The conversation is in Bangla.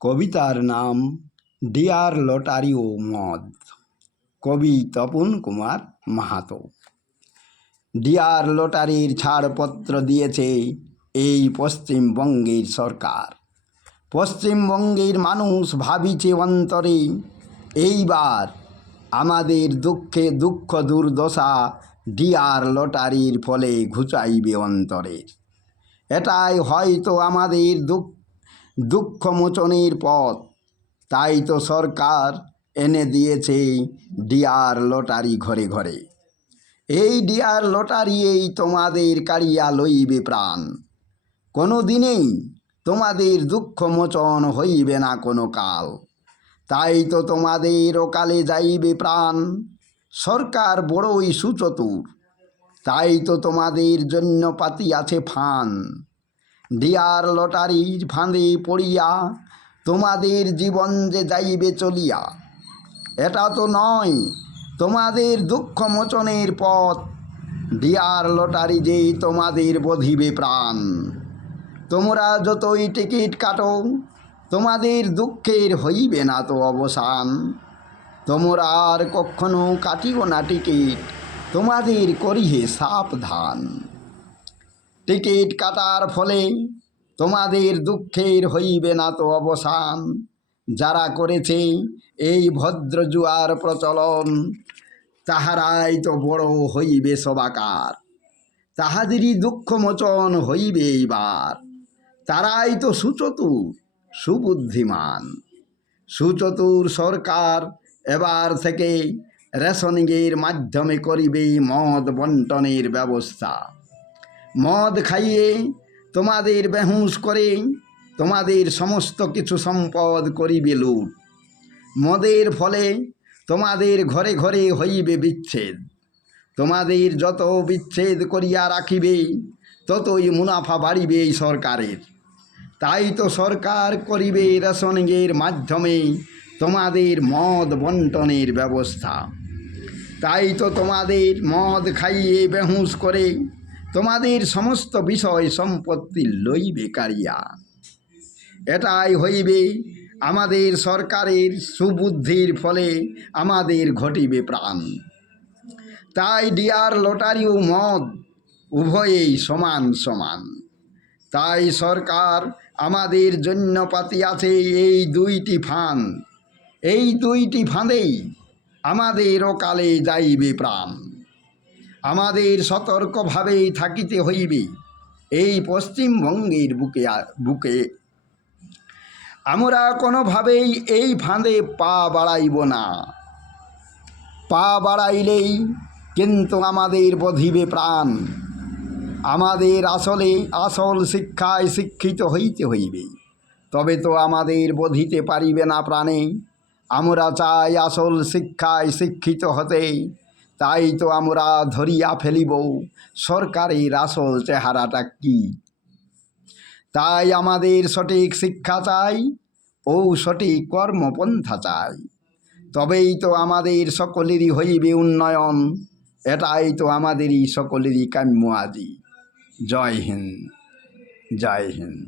কবিতার নাম ডিয়ার লটারি ও মদ। কবি তপন কুমার মাহাতো। ডিয়ার লটারির ছাড়পত্র দিয়েছে এই পশ্চিমবঙ্গের সরকার। পশ্চিমবঙ্গের মানুষ ভাবিছে অন্তরে, এইবার আমাদের দুঃখ দুর্দশা ডিয়ার লটারির ফলে ঘুচাইবে অন্তরের। এটাই হয়তো আমাদের দুঃখ মোচনের পথ। তাই তো সরকার এনে দিয়েছে ডিয়ার লটারি ঘরে ঘরে। এই ডিয়ার লটারি তোমাদের কাড়িয়া লইবে প্রাণ। কোনো দিনেই তোমাদের দুঃখ মোচন হইবে না কোনো কাল। তাই তো তোমাদের অকালে যাইবে প্রাণ। সরকার বড়ই সুচতুর, তাই তো তোমাদের জন্য পাতিয়াছে ফান। ডিয়ার লটারির ফাঁদে পড়িয়া তোমাদের জীবন যে যাইবে চলিয়া, এটা তো নয় তোমাদের দুঃখ মোচনের পথ। ডিয়ার লটারি যে তোমাদের বধিবে প্রাণ। তোমরা যতই টিকিট কাটো, তোমাদের দুঃখের হইবে না তো অবসান। তোমরা আর কখনো কাটিও না টিকিট, তোমাদের করিহে সাবধান। টিকিট কাটার ফলে তোমাদের দুঃখের হইবে না তো অবসান। যারা করেছে এই ভদ্র জুয়ার প্রচলন, তাহারাই তো বড় হইবে সবাকার। তাহাদেরই দুঃখ মোচন হইবে এইবার। তারাই তো সুচতুর সুবুদ্ধিমান। সুচতুর সরকার এবার থেকে রেশনিংয়ের মাধ্যমে করিবে মদ বন্টনের ব্যবস্থা। মদ খাইয়ে তোমাদের বেহুশ করে তোমাদের সমস্ত কিছু সম্পদ করিবে লুট। মদের ফলে তোমাদের ঘরে ঘরে হইবে বিচ্ছেদ। তোমাদের যত বিচ্ছেদ করিয়া রাখিবে, ততই মুনাফা বাড়িবে এই সরকারের। তাই তো সরকার করিবে রেশনিংয়ের মাধ্যমে তোমাদের মদ বন্টনের ব্যবস্থা। তাই তো তোমাদের মদ খাইয়ে বেহুশ করে তোমাদের সমস্ত বিষয় সম্পত্তি লইবে কাড়িয়া। এটাই হইবে আমাদের সরকারের সুবুদ্ধির ফলে আমাদের ঘটিবে প্রাণ। তাই ডিয়ার লটারি ও মদ উভয়েই সমান সমান। তাই সরকার আমাদের জন্য পাতিয়াছে এই দুইটি ফাঁদ। এই দুইটি ফাঁদেই আমাদের অকালে যাইবে প্রাণ। আমাদের সতর্কভাবেই থাকিতে হইবে এই পশ্চিমবঙ্গের বুকে। আমরা কোনোভাবেই এই ফাঁদে পা বাড়াইব না। পা বাড়াইলেই কিন্তু আমাদের বধিবে প্রাণ। আমাদের আসল শিক্ষায় শিক্ষিত হইতে হইবে, তবে তো আমাদের বধিতে পারিবে না প্রাণে। আমরা চাই আসল শিক্ষায় শিক্ষিত হতে, তাই তো আমরা ধরিয়া ফেলিব সরকারের আসল চেহারাটা কি। তাই আমাদের সঠিক শিক্ষা চাই ও সঠিক কর্মপন্থা চাই, তবেই তো আমাদের সকলেরই হইবে উন্নয়ন। এটাই তো আমাদেরই সকলেরই কাম্য আজি। জয় হিন্দ, জয় হিন্দ।